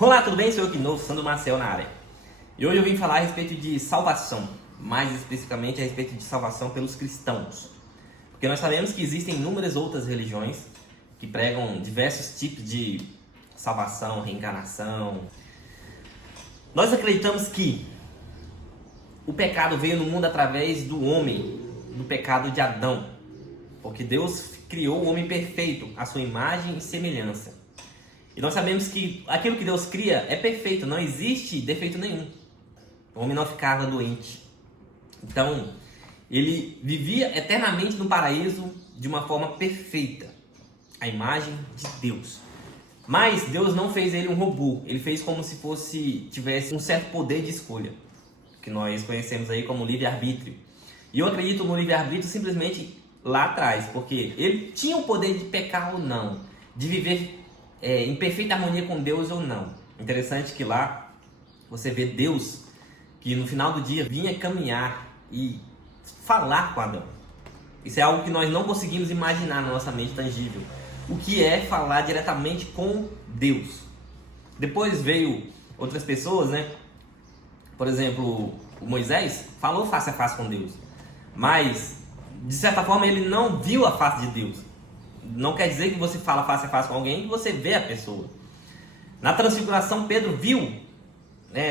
Olá, tudo bem? Sou eu, Novo, Sandro Marcel na área. E hoje eu vim falar a respeito de salvação, mais especificamente a respeito de salvação pelos cristãos. Porque nós sabemos que existem inúmeras outras religiões que pregam diversos tipos de salvação, reencarnação. Nós acreditamos que o pecado veio no mundo através do homem, do pecado de Adão. Porque Deus criou o homem perfeito, à sua imagem e semelhança. E nós sabemos que aquilo que Deus cria é perfeito, não existe defeito nenhum. O homem não ficava doente. Então, ele vivia eternamente no paraíso de uma forma perfeita, a imagem de Deus. Mas Deus não fez ele um robô, ele fez como se tivesse um certo poder de escolha, que nós conhecemos aí como livre-arbítrio. E eu acredito no livre-arbítrio simplesmente lá atrás, porque ele tinha o poder de pecar ou não, de viver em perfeita harmonia com Deus ou não. Interessante que lá você vê Deus que no final do dia vinha caminhar e falar com Adão. Isso é algo que nós não conseguimos imaginar na nossa mente tangível. O que é falar diretamente com Deus. Depois veio outras pessoas, né? Por exemplo, o Moisés falou face a face com Deus. Mas, de certa forma, ele não viu a face de Deus. Não quer dizer que você fala face a face com alguém que você vê a pessoa. Na transfiguração, Pedro viu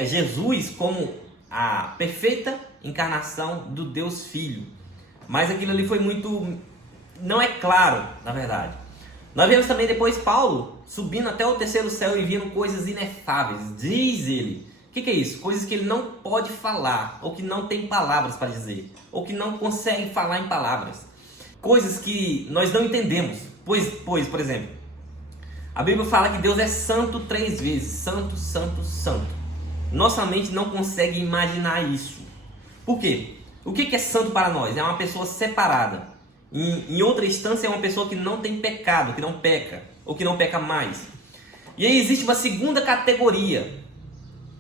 Jesus como a perfeita encarnação do Deus Filho. Mas aquilo ali foi muito... não é claro, na verdade. Nós vemos também depois Paulo subindo até o terceiro céu e vendo coisas inefáveis. Diz ele. O que é isso? Coisas que ele não pode falar, ou que não tem palavras para dizer, ou que não consegue falar em palavras. Coisas que nós não entendemos. Pois, por exemplo, a Bíblia fala que Deus é santo 3 vezes. Santo, santo, santo. Nossa mente não consegue imaginar isso. Por quê? O que é santo para nós? É uma pessoa separada. Em outra instância é uma pessoa que não tem pecado, que não peca, ou que não peca mais. E aí existe uma segunda categoria,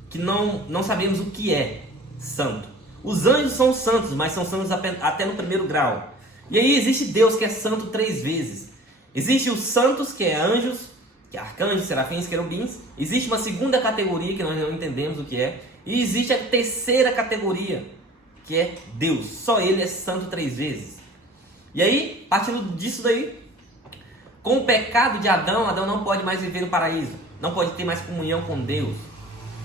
que não sabemos o que é santo. Os anjos são santos, mas são santos até no primeiro grau. E aí existe Deus que é santo 3 vezes. Existe os santos, que é anjos, que é arcanjos, serafins, querubins. Existe uma segunda categoria que nós não entendemos o que é. E existe a terceira categoria, que é Deus. Só Ele é santo 3 vezes. E aí, partindo disso daí, com o pecado de Adão, Adão não pode mais viver no paraíso. Não pode ter mais comunhão com Deus.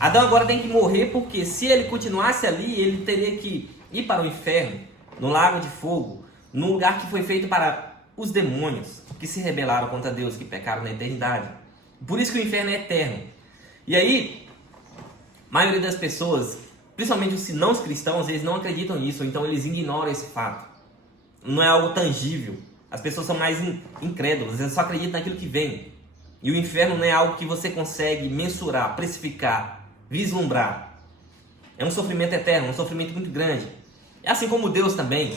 Adão agora tem que morrer, porque se ele continuasse ali, ele teria que ir para o inferno, no lago de fogo, num lugar que foi feito para os demônios, que se rebelaram contra Deus, que pecaram na eternidade. Por isso que o inferno é eterno. E aí, a maioria das pessoas, principalmente os não cristãos, eles não acreditam nisso, então eles ignoram esse fato. Não é algo tangível. As pessoas são mais incrédulas, eles só acreditam naquilo que vem. E o inferno não é algo que você consegue mensurar, precificar, vislumbrar. É um sofrimento eterno, um sofrimento muito grande. É assim como Deus também.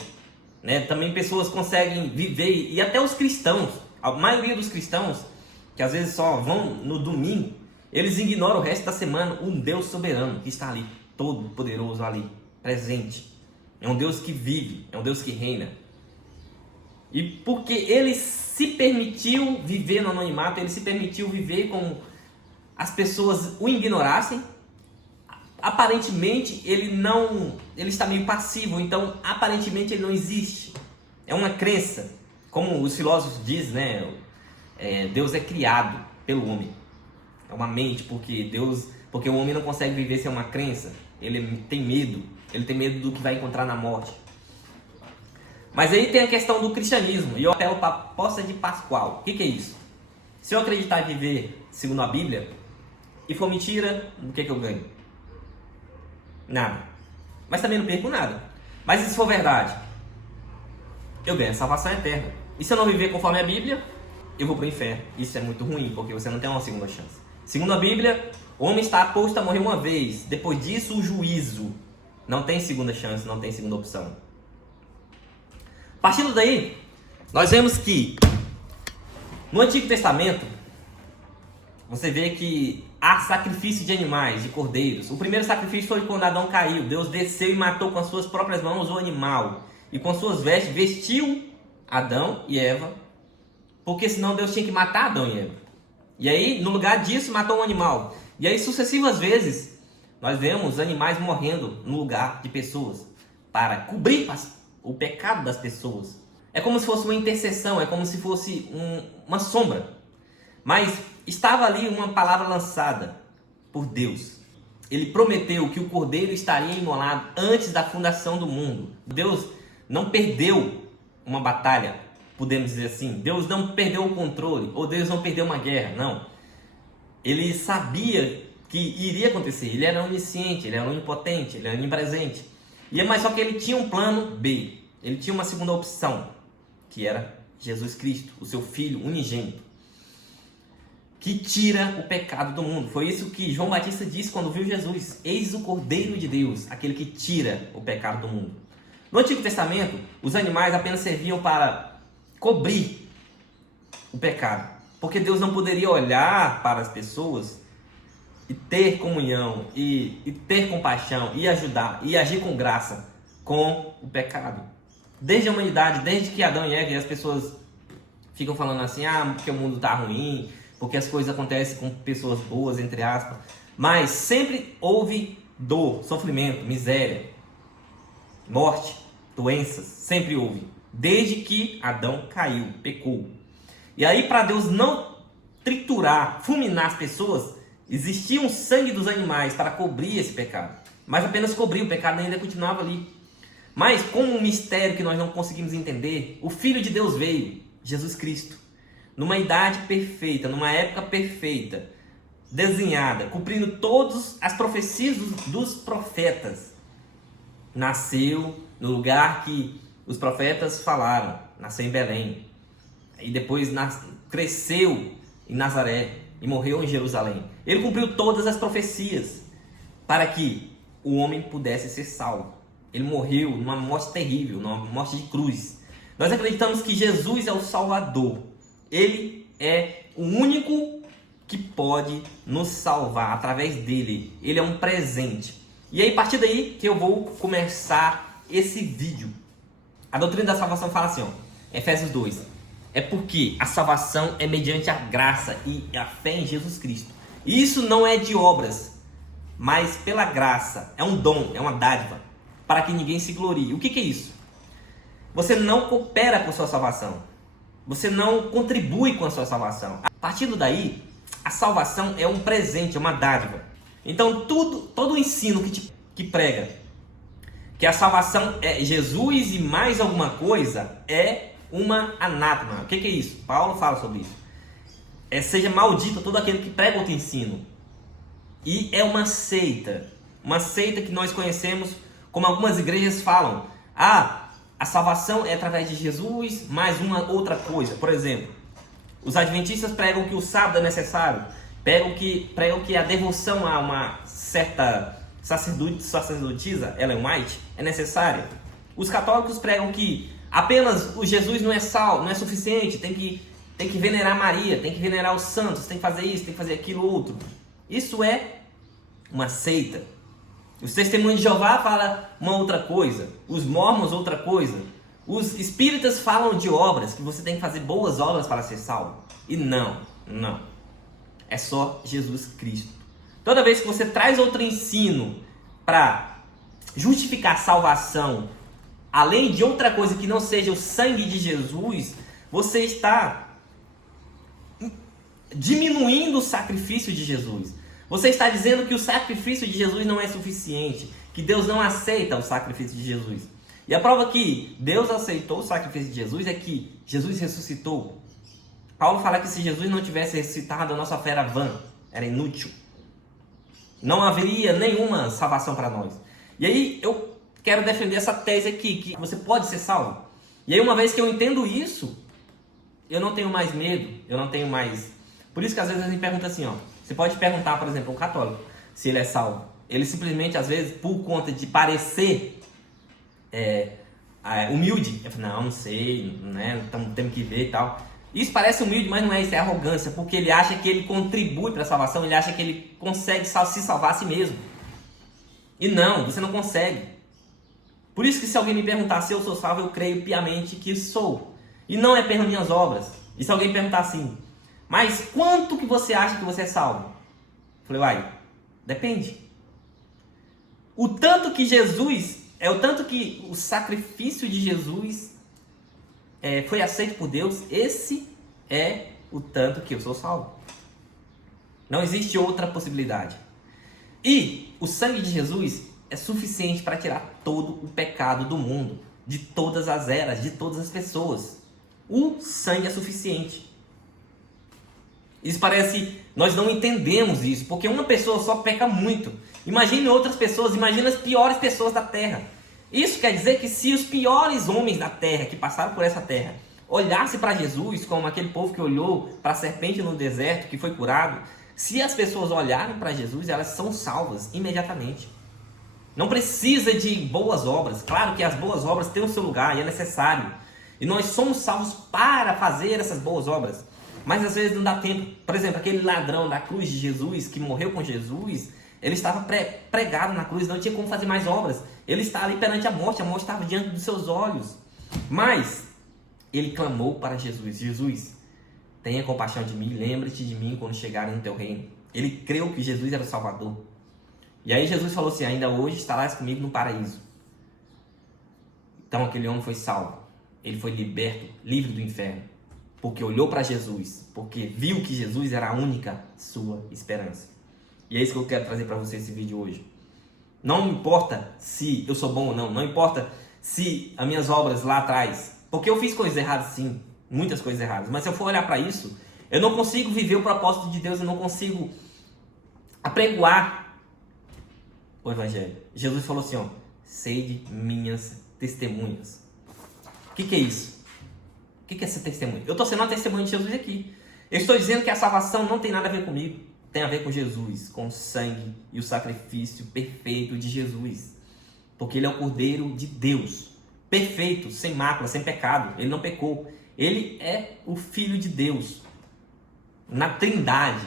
Também pessoas conseguem viver, e até os cristãos, a maioria dos cristãos, que às vezes só vão no domingo, eles ignoram o resto da semana um Deus soberano que está ali, todo poderoso ali, presente. É um Deus que vive, é um Deus que reina. E porque ele se permitiu viver no anonimato, ele se permitiu viver como as pessoas o ignorassem, aparentemente ele está meio passivo, então aparentemente ele não existe. É uma crença, como os filósofos dizem, Deus é criado pelo homem. É uma mente, porque o homem não consegue viver sem uma crença. Ele tem medo do que vai encontrar na morte. Mas aí tem a questão do cristianismo, e eu apelo para a posse de Pascoal. O que é isso? Se eu acreditar em viver segundo a Bíblia e for mentira, o que eu ganho? Nada. Mas também não perco nada. Mas se for verdade, eu ganho a salvação eterna. E se eu não viver conforme a Bíblia, eu vou para o inferno. Isso é muito ruim, porque você não tem uma segunda chance. Segundo a Bíblia, o homem está posto a morrer uma vez. Depois disso, o juízo. Não tem segunda chance, não tem segunda opção. Partindo daí, nós vemos que no Antigo Testamento, você vê que há sacrifício de animais, de cordeiros. O primeiro sacrifício foi quando Adão caiu. Deus desceu e matou com as suas próprias mãos o animal. E com suas vestes vestiu Adão e Eva. Porque senão Deus tinha que matar Adão e Eva. E aí, no lugar disso, matou um animal. E aí, sucessivas vezes, nós vemos animais morrendo no lugar de pessoas para cobrir o pecado das pessoas. É como se fosse uma intercessão, é como se fosse uma sombra. Mas estava ali uma palavra lançada por Deus. Ele prometeu que o cordeiro estaria imolado antes da fundação do mundo. Deus não perdeu uma batalha, podemos dizer assim. Deus não perdeu o controle, ou Deus não perdeu uma guerra, não. Ele sabia que iria acontecer. Ele era onisciente, ele era onipotente, ele era onipresente. Mas só que ele tinha um plano B. Ele tinha uma segunda opção, que era Jesus Cristo, o seu Filho unigênito, que tira o pecado do mundo. Foi isso que João Batista disse quando viu Jesus. Eis o Cordeiro de Deus, aquele que tira o pecado do mundo. No Antigo Testamento, os animais apenas serviam para cobrir o pecado, porque Deus não poderia olhar para as pessoas e ter comunhão, e ter compaixão, e ajudar, e agir com graça com o pecado. Desde a humanidade, desde que Adão e Eva, e as pessoas ficam falando assim, porque o mundo está ruim, porque as coisas acontecem com pessoas boas, entre aspas. Mas sempre houve dor, sofrimento, miséria, morte, doenças, sempre houve. Desde que Adão caiu, pecou. E aí, para Deus não triturar, fulminar as pessoas, existia um sangue dos animais para cobrir esse pecado. Mas apenas cobrir, o pecado ainda continuava ali. Mas como um mistério que nós não conseguimos entender, o Filho de Deus veio, Jesus Cristo, numa idade perfeita, numa época perfeita, desenhada, cumprindo todas as profecias dos profetas. Nasceu no lugar que os profetas falaram, nasceu em Belém. E depois cresceu em Nazaré e morreu em Jerusalém. Ele cumpriu todas as profecias para que o homem pudesse ser salvo. Ele morreu numa morte terrível, numa morte de cruz. Nós acreditamos que Jesus é o Salvador. Ele é o único que pode nos salvar através dele. Ele é um presente. E aí, a partir daí que eu vou começar esse vídeo. A doutrina da salvação fala assim, Efésios 2. É porque a salvação é mediante a graça e a fé em Jesus Cristo. E isso não é de obras, mas pela graça. É um dom, é uma dádiva, para que ninguém se glorie. O que é isso? Você não coopera com a sua salvação. Você não contribui com a sua salvação. A partir daí, a salvação é um presente, é uma dádiva. Então, todo o ensino que prega que a salvação é Jesus e mais alguma coisa é uma anátema. O que é isso? Paulo fala sobre isso. Seja maldito todo aquele que prega outro ensino. E é uma seita que nós conhecemos, como algumas igrejas falam. A salvação é através de Jesus, mais uma outra coisa. Por exemplo, os adventistas pregam que o sábado é necessário, pregam que a devoção a uma certa sacerdotisa, Ellen White, é necessária. Os católicos pregam que apenas o Jesus não é suficiente, tem que venerar Maria, tem que venerar os santos, tem que fazer isso, tem que fazer aquilo outro. Isso é uma seita. Os testemunhos de Jeová falam uma outra coisa, os mormons outra coisa, os espíritas falam de obras, que você tem que fazer boas obras para ser salvo. E não. É só Jesus Cristo. Toda vez que você traz outro ensino para justificar a salvação, além de outra coisa que não seja o sangue de Jesus, você está diminuindo o sacrifício de Jesus. Você está dizendo que o sacrifício de Jesus não é suficiente, que Deus não aceita o sacrifício de Jesus. E a prova que Deus aceitou o sacrifício de Jesus é que Jesus ressuscitou. Paulo fala que se Jesus não tivesse ressuscitado, a nossa fé era vã, era inútil. Não haveria nenhuma salvação para nós. E aí eu quero defender essa tese aqui, que você pode ser salvo. E aí, uma vez que eu entendo isso, eu não tenho mais medo, eu não tenho mais... Por isso que às vezes a gente pergunta assim, você pode perguntar, por exemplo, um católico, se ele é salvo. Ele simplesmente, às vezes, por conta de parecer humilde, ele fala, não sei, né, temos que ver e tal. Isso parece humilde, mas não é isso, é arrogância, porque ele acha que ele contribui para a salvação, ele acha que ele consegue se salvar a si mesmo. E não, você não consegue. Por isso que se alguém me perguntar se eu sou salvo, eu creio piamente que sou. E não é pelas minhas obras. E se alguém perguntar assim, mas quanto que você acha que você é salvo? Falei, uai, depende. O tanto que Jesus, o tanto que o sacrifício de Jesus foi aceito por Deus, esse é o tanto que eu sou salvo. Não existe outra possibilidade. E o sangue de Jesus é suficiente para tirar todo o pecado do mundo, de todas as eras, de todas as pessoas. O sangue é suficiente. Isso parece... Nós não entendemos isso, porque uma pessoa só peca muito. Imagine outras pessoas, imagine as piores pessoas da terra. Isso quer dizer que se os piores homens da terra, que passaram por essa terra, olhassem para Jesus, como aquele povo que olhou para a serpente no deserto, que foi curado, se as pessoas olharem para Jesus, elas são salvas imediatamente. Não precisa de boas obras. Claro que as boas obras têm o seu lugar e é necessário. E nós somos salvos para fazer essas boas obras. Mas às vezes não dá tempo. Por exemplo, aquele ladrão da cruz de Jesus, que morreu com Jesus, ele estava pregado na cruz, não tinha como fazer mais obras. Ele está ali perante a morte estava diante dos seus olhos. Mas ele clamou para Jesus: Jesus, tenha compaixão de mim, lembre-te de mim quando chegarem no teu reino. Ele creu que Jesus era o Salvador. E aí Jesus falou assim: ainda hoje estarás comigo no paraíso. Então aquele homem foi salvo. Ele foi liberto, livre do inferno. Porque olhou para Jesus, porque viu que Jesus era a única sua esperança. E é isso que eu quero trazer para você esse vídeo hoje. Não importa se eu sou bom ou não, não importa se as minhas obras lá atrás, porque eu fiz coisas erradas sim, muitas coisas erradas, mas se eu for olhar para isso, eu não consigo viver o propósito de Deus, eu não consigo apregoar o Evangelho. Jesus falou assim, ó: sede minhas testemunhas. O que é isso? O que é essa testemunha? Eu estou sendo uma testemunha de Jesus aqui. Eu estou dizendo que a salvação não tem nada a ver comigo. Tem a ver com Jesus, com o sangue e o sacrifício perfeito de Jesus. Porque Ele é o Cordeiro de Deus. Perfeito, sem mácula, sem pecado. Ele não pecou. Ele é o Filho de Deus. Na Trindade.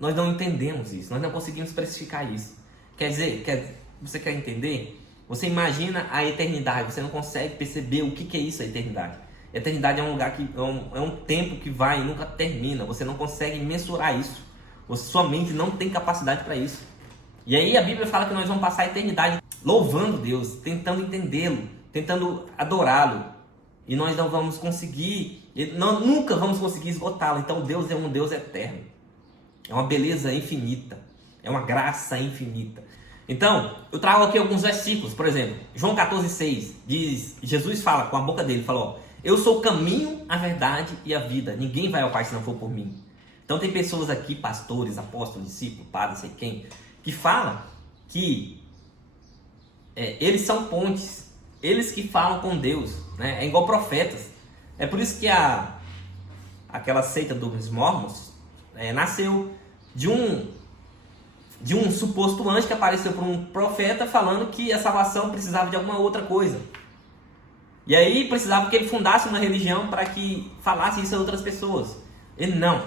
Nós não entendemos isso. Nós não conseguimos especificar isso. Quer dizer, você quer entender? Você imagina a eternidade. Você não consegue perceber o que é isso, a eternidade. A eternidade é um lugar que é um tempo que vai e nunca termina. Você não consegue mensurar isso. Sua mente não tem capacidade para isso. E aí a Bíblia fala que nós vamos passar a eternidade louvando Deus, tentando entendê-lo, tentando adorá-lo. E nós não vamos conseguir, nunca vamos conseguir esgotá-lo. Então Deus é um Deus eterno. É uma beleza infinita. É uma graça infinita. Então, eu trago aqui alguns versículos. Por exemplo, João 14,6 diz, Jesus fala com a boca dele, falou: eu sou o caminho, a verdade e a vida. Ninguém vai ao Pai se não for por mim. Então tem pessoas aqui, pastores, apóstolos, discípulos, padres, sei quem, que falam que eles são pontes, eles que falam com Deus, né? É igual profetas. É por isso que aquela seita dos mormons nasceu de um suposto anjo que apareceu por um profeta falando que a salvação precisava de alguma outra coisa. E aí precisava que ele fundasse uma religião para que falasse isso a outras pessoas. Ele não,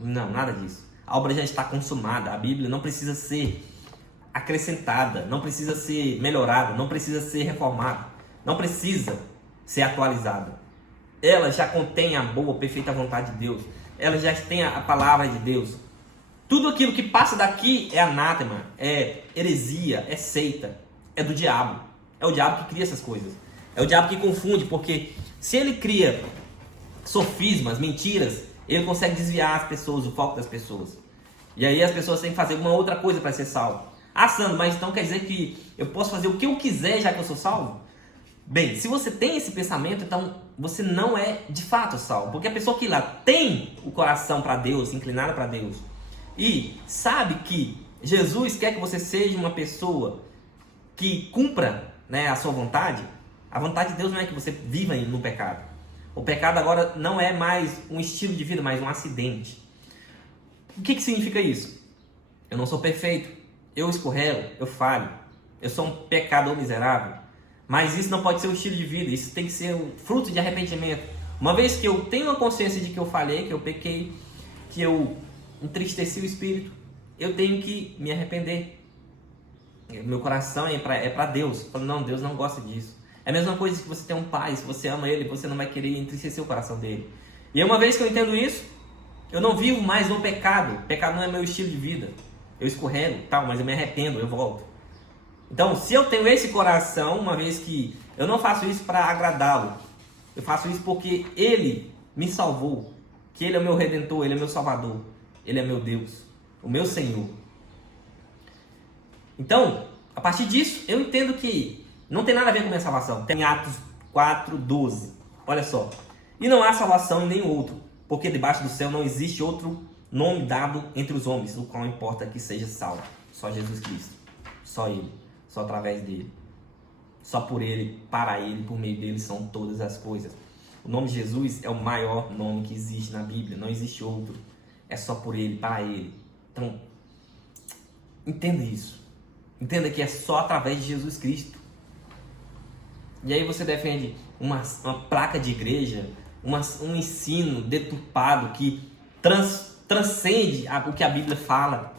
nada disso. A obra já está consumada. A Bíblia não precisa ser acrescentada, não precisa ser melhorada, não precisa ser reformada, não precisa ser atualizada. Ela já contém a boa, perfeita vontade de Deus. Ela já tem a palavra de Deus. Tudo aquilo que passa daqui é anátema, é heresia, é seita, é do diabo. É o diabo que cria essas coisas. É o diabo que confunde, porque se ele cria sofismas, mentiras, ele consegue desviar as pessoas, o foco das pessoas. E aí as pessoas têm que fazer alguma outra coisa para ser salvo. Ah, Sandro, mas então quer dizer que eu posso fazer o que eu quiser já que eu sou salvo? Bem, se você tem esse pensamento, então você não é de fato salvo. Porque a pessoa que lá tem o coração para Deus, inclinada para Deus, e sabe que Jesus quer que você seja uma pessoa que cumpra, né, a sua vontade. A vontade de Deus não é que você viva no pecado. O pecado agora não é mais um estilo de vida, mas um acidente. O que significa isso? Eu não sou perfeito. Eu escorrego, eu falho. Eu sou um pecador miserável. Mas isso não pode ser um estilo de vida. Isso tem que ser um fruto de arrependimento. Uma vez que eu tenho a consciência de que eu falhei, que eu pequei, que eu entristeci o Espírito, eu tenho que me arrepender. Meu coração é para Deus. Não, Deus não gosta disso. É a mesma coisa que você tem um pai, se você ama ele, você não vai querer entristecer o coração dele. E uma vez que eu entendo isso, Eu não vivo mais no pecado. Pecado não é meu estilo de vida. Eu escorrego, tal, mas eu me arrependo, eu volto. Então, se eu tenho esse coração, uma vez que eu não faço isso para agradá-lo, eu faço isso porque Ele me salvou, que Ele é o meu Redentor, Ele é meu Salvador, Ele é meu Deus, o meu Senhor. Então, a partir disso, eu entendo que não tem nada a ver com minha salvação. Tem Atos 4:12. Olha só. E não há salvação em nenhum outro, porque debaixo do céu não existe outro nome dado entre os homens, o qual importa que seja salvo. Só Jesus Cristo. Só Ele. Só através dele. Só por Ele, para Ele, por meio dele são todas as coisas. O nome de Jesus é o maior nome que existe na Bíblia. Não existe outro. É só por Ele, para Ele. Então, entenda isso. Entenda que é só através de Jesus Cristo. E aí você defende uma placa de igreja, um ensino deturpado que transcende o que a Bíblia fala.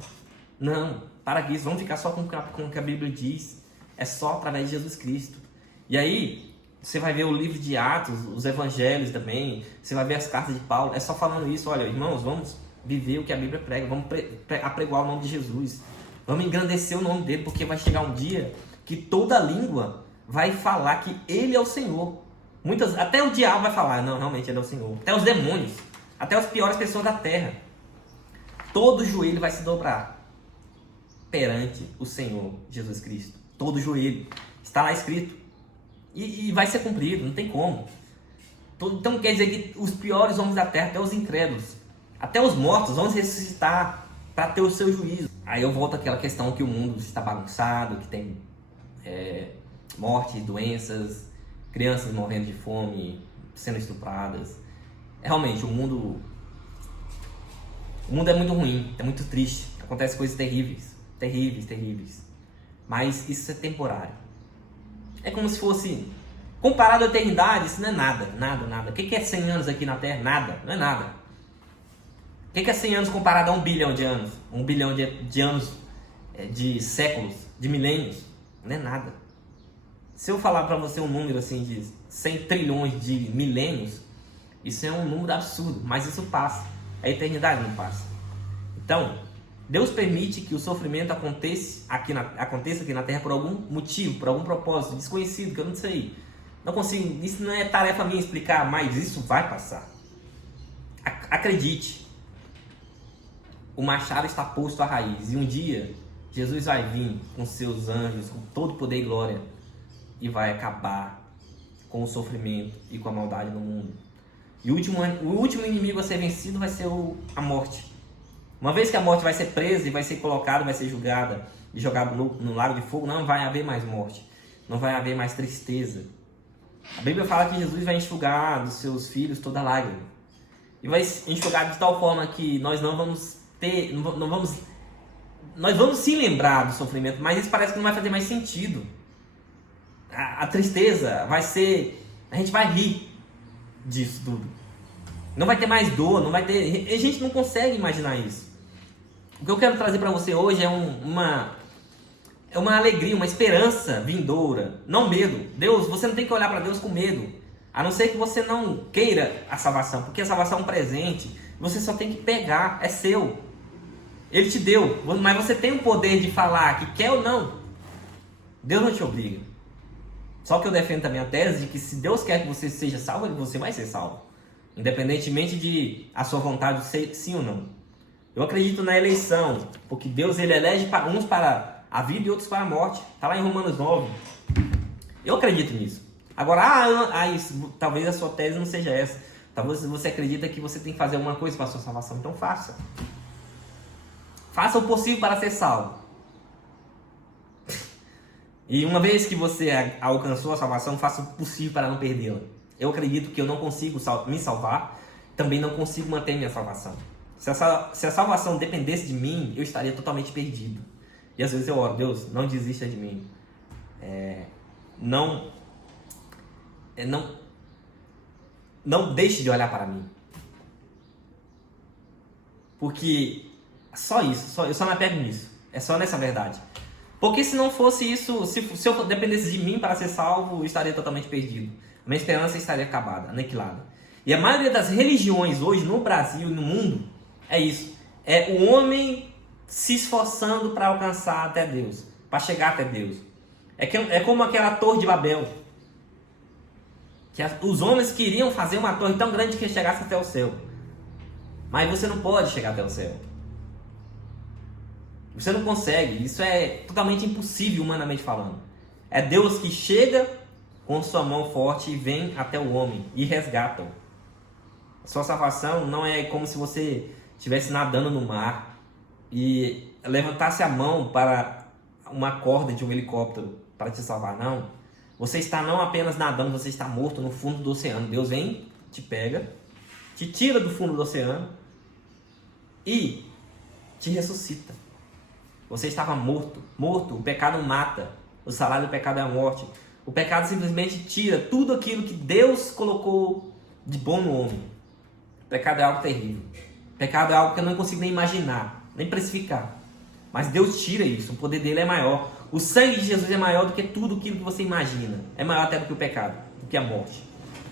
Não, para que isso, vamos ficar só com o que a Bíblia diz. É só através de Jesus Cristo. E aí, você vai ver o livro de Atos, os evangelhos também, você vai ver as cartas de Paulo, é só falando isso. Olha, irmãos, vamos viver o que a Bíblia prega, vamos apregoar o nome de Jesus. Vamos engrandecer o nome dele, porque vai chegar um dia que toda língua vai falar que ele é o Senhor. Até o diabo vai falar, não, realmente ele é o Senhor. Até os demônios, até as piores pessoas da terra. Todo joelho vai se dobrar perante o Senhor Jesus Cristo. Todo joelho. Está lá escrito. E vai ser cumprido, não tem como. Então quer dizer que os piores homens da terra, até os incrédulos, até os mortos, vão ressuscitar para ter o seu juízo. Aí eu volto àquela questão que o mundo está bagunçado, que tem morte, doenças, crianças morrendo de fome, sendo estupradas. Realmente, o mundo é muito ruim, é muito triste. Acontecem coisas terríveis, terríveis, terríveis. Mas isso é temporário. É como se fosse, comparado à eternidade, isso não é nada, nada, nada. O que é 100 anos aqui na Terra? Nada, não é nada. O que é 100 anos comparado a 1 bilhão de anos? 1 bilhão de anos, de séculos, de milênios? Não é nada. Se eu falar para você um número assim de 100 trilhões de milênios, isso é um número absurdo, mas isso passa. A eternidade não passa. Então, Deus permite que o sofrimento aconteça aqui na Terra por algum motivo, por algum propósito desconhecido, que eu não sei. Não consigo, isso não é tarefa minha explicar, mas isso vai passar. Acredite. O machado está posto à raiz. E um dia, Jesus vai vir com seus anjos, com todo poder e glória, e vai acabar com o sofrimento e com a maldade no mundo. E o último inimigo a ser vencido vai ser a morte. Uma vez que a morte vai ser presa e vai ser colocada, vai ser julgada e jogada no lago de fogo, não vai haver mais morte. Não vai haver mais tristeza. A Bíblia fala que Jesus vai enxugar dos seus filhos toda lágrima. E vai enxugar de tal forma que nós não vamos ter, nós vamos se lembrar do sofrimento, mas isso parece que não vai fazer mais sentido. A tristeza vai ser, a gente vai rir disso tudo. Não vai ter mais dor, não vai ter, a gente não consegue imaginar isso. O que eu quero trazer para você hoje é uma alegria, uma esperança vindoura, não medo. Deus, você não tem que olhar para Deus com medo, a não ser que você não queira a salvação, porque a salvação é um presente, você só tem que pegar, é seu. Ele te deu, mas você tem o poder de falar que quer ou não. Deus não te obriga. Só que eu defendo também a tese de que se Deus quer que você seja salvo, você vai ser salvo. Independentemente de a sua vontade ser sim ou não. Eu acredito na eleição, porque Deus ele elege uns para a vida e outros para a morte. Está lá em Romanos 9. Eu acredito nisso. Agora, talvez a sua tese não seja essa. Talvez você acredita que você tem que fazer alguma coisa para a sua salvação. Então faça. Faça o possível para ser salvo. E uma vez que você alcançou a salvação, faça o possível para não perdê-la. Eu acredito que eu não consigo me salvar, também não consigo manter minha salvação. Se a salvação dependesse de mim, eu estaria totalmente perdido. E às vezes eu oro, Deus, não desista de mim. Não deixe de olhar para mim. Porque só isso, eu só me apego nisso. É só nessa verdade. Porque se não fosse isso, se eu dependesse de mim para ser salvo, eu estaria totalmente perdido. A minha esperança estaria acabada, aniquilada. E a maioria das religiões hoje no Brasil e no mundo É isso. É o homem se esforçando para alcançar até Deus, para chegar até Deus. É como aquela torre de Babel, que os homens queriam fazer uma torre tão grande que chegasse até o céu. Mas você não pode chegar até o céu. Você não consegue. Isso é totalmente impossível, humanamente falando. É Deus que chega com sua mão forte e vem até o homem e resgata-o. A sua salvação não é como se você estivesse nadando no mar e levantasse a mão para uma corda de um helicóptero para te salvar. Não. Você está não apenas nadando, você está morto no fundo do oceano. Deus vem, te pega, te tira do fundo do oceano e te ressuscita. Você estava morto. Morto, o pecado mata. O salário do pecado é a morte. O pecado simplesmente tira tudo aquilo que Deus colocou de bom no homem. O pecado é algo terrível. O pecado é algo que eu não consigo nem imaginar, nem precificar. Mas Deus tira isso. O poder dele é maior. O sangue de Jesus é maior do que tudo aquilo que você imagina. É maior até do que o pecado, do que a morte.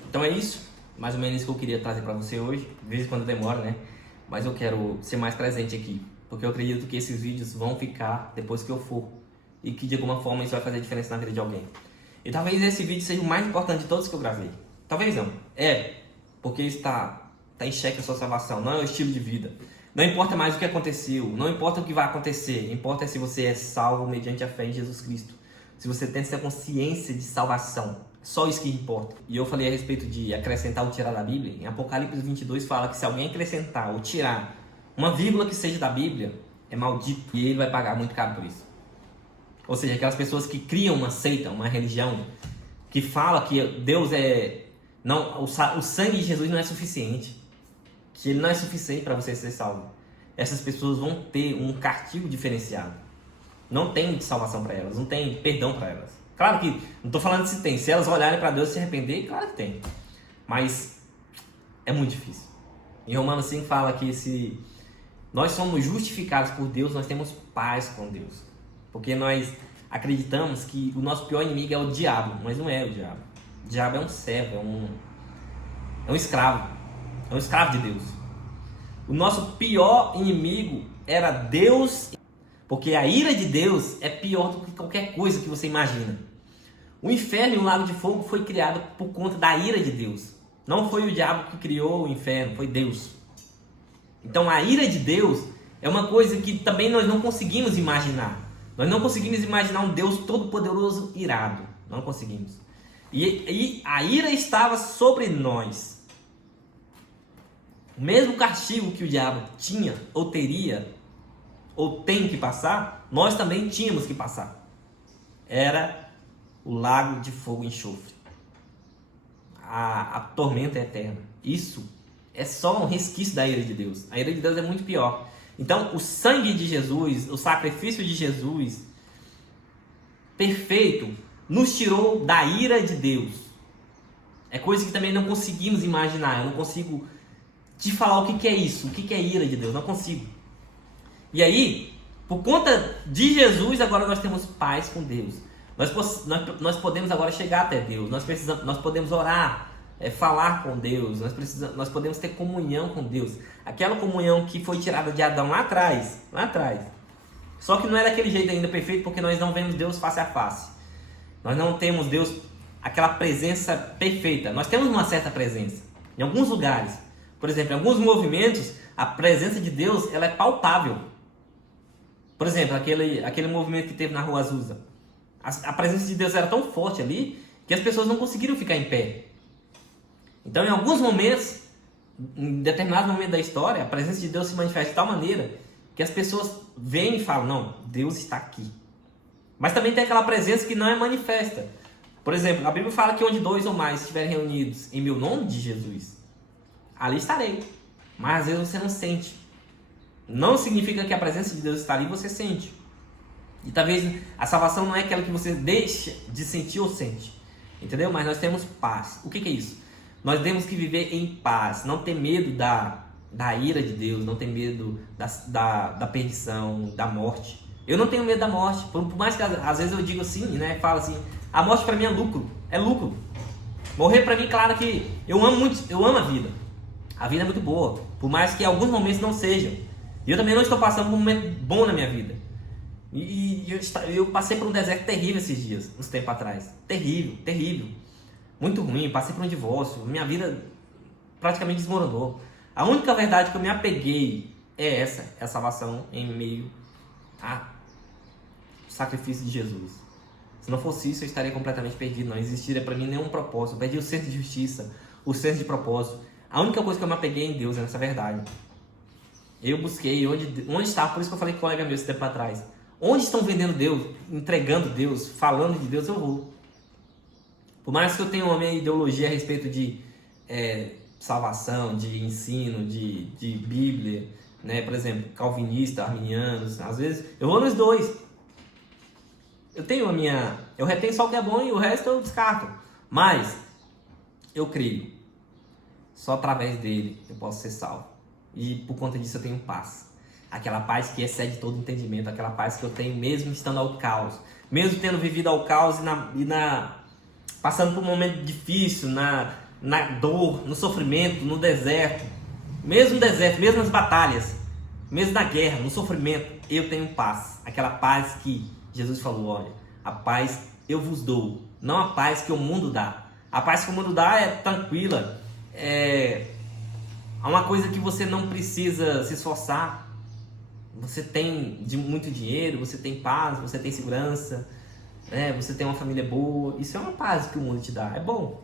Então é isso. Mais ou menos isso que eu queria trazer para você hoje. De vez em quando demora, né? Mas eu quero ser mais presente aqui. Porque eu acredito que esses vídeos vão ficar depois que eu for. E que de alguma forma isso vai fazer diferença na vida de alguém. E talvez esse vídeo seja o mais importante de todos que eu gravei. Talvez não. Porque está em xeque a sua salvação. Não é o estilo de vida. Não importa mais o que aconteceu. Não importa o que vai acontecer. Importa se você é salvo mediante a fé em Jesus Cristo. Se você tem essa consciência de salvação. Só isso que importa. E eu falei a respeito de acrescentar ou tirar da Bíblia. Em Apocalipse 22 fala que se alguém acrescentar ou tirar uma vírgula que seja da Bíblia, é maldito. E ele vai pagar muito caro por isso. Ou seja, aquelas pessoas que criam uma seita, uma religião, que fala que Deus é... Não, o sangue de Jesus não é suficiente. Que ele não é suficiente para você ser salvo. Essas pessoas vão ter um castigo diferenciado. Não tem salvação para elas, não tem perdão para elas. Claro que, não estou falando se tem. Se elas olharem para Deus e se arrepender, claro que tem. Mas é muito difícil. Em Romanos 5 fala que se nós somos justificados por Deus, nós temos paz com Deus. Porque nós acreditamos que o nosso pior inimigo é o diabo, mas não é o diabo. O diabo é um servo, é um escravo. É um escravo de Deus. O nosso pior inimigo era Deus, porque a ira de Deus é pior do que qualquer coisa que você imagina. O inferno e o lago de fogo foi criado por conta da ira de Deus. Não foi o diabo que criou o inferno, foi Deus. Então a ira de Deus é uma coisa que também nós não conseguimos imaginar. Nós não conseguimos imaginar um Deus todo-poderoso irado. Não conseguimos. E a ira estava sobre nós. O mesmo castigo que o diabo tinha, ou teria, ou tem que passar, nós também tínhamos que passar. Era o lago de fogo e enxofre. A tormenta eterna. Isso é só um resquício da ira de Deus. A ira de Deus é muito pior. Então, o sangue de Jesus, o sacrifício de Jesus, perfeito, nos tirou da ira de Deus. É coisa que também não conseguimos imaginar. Eu não consigo te falar o que é isso, o que é ira de Deus. Não consigo. E aí, por conta de Jesus, agora nós temos paz com Deus. Nós podemos agora chegar até Deus. Nós podemos orar, falar com Deus. Nós podemos ter comunhão com Deus. Aquela comunhão que foi tirada de Adão lá atrás. Só que não é daquele jeito ainda perfeito, porque nós não vemos Deus face a face. Nós não temos Deus, aquela presença perfeita. Nós temos uma certa presença. Em alguns lugares, por exemplo, em alguns movimentos, a presença de Deus ela é palpável. Por exemplo, aquele movimento que teve na Rua Azusa. A presença de Deus era tão forte ali que as pessoas não conseguiram ficar em pé. Então, em alguns momentos, em determinado momento da história, a presença de Deus se manifesta de tal maneira que as pessoas veem e falam, não, Deus está aqui. Mas também tem aquela presença que não é manifesta. Por exemplo, a Bíblia fala que onde 2 ou mais estiverem reunidos em meu nome de Jesus, ali estarei. Mas às vezes você não sente. Não significa que a presença de Deus está ali e você sente. E talvez a salvação não é aquela que você deixa de sentir ou sente. Entendeu? Mas nós temos paz. O que é isso? Nós temos que viver em paz. Não ter medo da ira de Deus. Não ter medo da perdição, da morte. Eu não tenho medo da morte. Por mais que às vezes eu digo assim, né? Falo assim, a morte para mim é lucro. É lucro. Morrer para mim, claro que eu amo muito, eu amo a vida. A vida é muito boa, por mais que alguns momentos não sejam. E eu também não estou passando por um momento bom na minha vida. E eu passei por um deserto terrível esses dias, uns tempos atrás. Terrível, terrível. Muito ruim, passei por um divórcio, minha vida praticamente desmoronou. A única verdade que eu me apeguei é essa, é a salvação em meio ao sacrifício de Jesus. Se não fosse isso, eu estaria completamente perdido. Não existiria para mim nenhum propósito. Eu perdi o senso de justiça, o senso de propósito. A única coisa que eu me apeguei em Deus é essa verdade. Eu busquei onde está, por isso que eu falei com o colega meu esse tempo atrás. Onde estão vendendo Deus, entregando Deus, falando de Deus, eu vou. Por mais que eu tenha uma minha ideologia a respeito de salvação, de ensino, de Bíblia, né? Por exemplo, calvinista, arminianos, às vezes eu vou nos dois. Eu retenho só o que é bom e o resto eu descarto. Mas eu creio, só através dele eu posso ser salvo. E por conta disso eu tenho paz. Aquela paz que excede todo entendimento, aquela paz que eu tenho mesmo estando ao caos, mesmo tendo vivido ao caos passando por um momento difícil, na dor, no sofrimento, no deserto, mesmo nas batalhas, mesmo na guerra, no sofrimento, eu tenho paz. Aquela paz que Jesus falou, olha, a paz eu vos dou, não a paz que o mundo dá. A paz que o mundo dá é tranquila, é uma coisa que você não precisa se esforçar. Você tem muito dinheiro, você tem paz, você tem segurança, né? Você tem uma família boa. Isso é uma paz que o mundo te dá, é bom.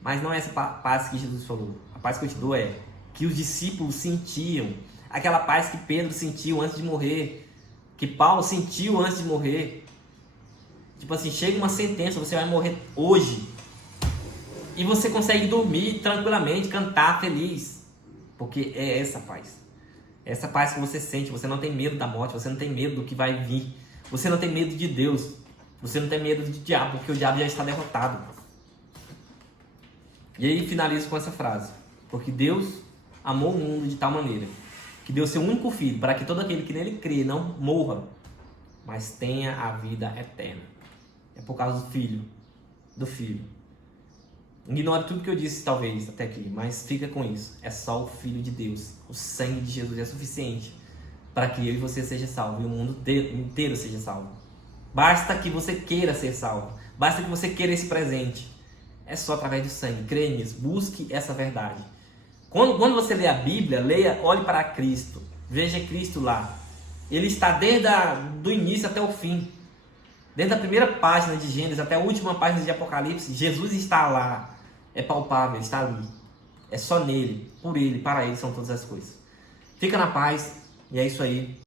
Mas não é essa paz que Jesus falou. A paz que eu te dou é que os discípulos sentiam, aquela paz que Pedro sentiu antes de morrer, que Paulo sentiu antes de morrer. Tipo assim, chega uma sentença, você vai morrer hoje, e você consegue dormir tranquilamente, cantar feliz, porque é essa paz. Essa paz que você sente, você não tem medo da morte, você não tem medo do que vai vir, você não tem medo de Deus, você não tem medo do diabo, porque o diabo já está derrotado. E aí finalizo com essa frase: porque Deus amou o mundo de tal maneira que deu seu único filho, para que todo aquele que nele crê não morra, mas tenha a vida eterna. É por causa do filho. Ignore tudo que eu disse talvez até aqui, mas fica com isso. É só o Filho de Deus. O sangue de Jesus é suficiente para que eu e você seja salvo e o mundo inteiro seja salvo. Basta que você queira ser salvo. Basta que você queira esse presente. É só através do sangue. Creia nisso. Busque essa verdade. Quando você lê a Bíblia, olhe para Cristo. Veja Cristo lá. Ele está desde do início até o fim. Desde a primeira página de Gênesis até a última página de Apocalipse, Jesus está lá. É palpável, está ali. É só nele, por ele, para ele são todas as coisas. Fica na paz e é isso aí.